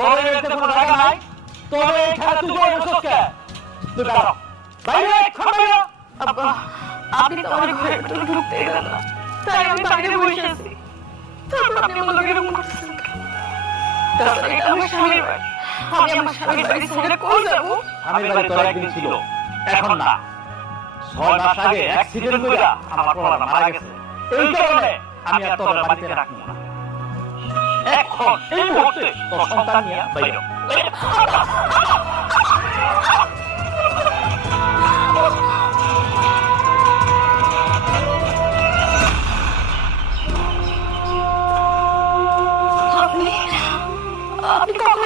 তোর এতে কোনো জায়গা নাই। তোর এখানে তুই বই বসছ কে? তুই দাঁড়া। বাইরে খাবে না। আব্বা আপনি তো আমার ঘরে ভিতরে ঢুকতে দিলেন না, তাই আমি বাইরে বসে আছি। তারপর আপনি আমার লোকের এরকম করতেছেন কেন? তাছাড়া এটা আমার স্বামীর বাড়ি, আমি আমার স্বামীর বাড়ি ছেড়ে কই যাবো? স্বামীর বাড়ি তোর একদিন ছিল, এখন না। 6 মাস আগে অ্যাক্সিডেন্ট কইরা আমার পোলাটা মারা গেছে। এই কারণে আমি আর তোর বাড়িতে রাখবো না। এখন এই মুহূর্তে তোর সন্তান নিয়ে বাইরে হ। আপনি কখন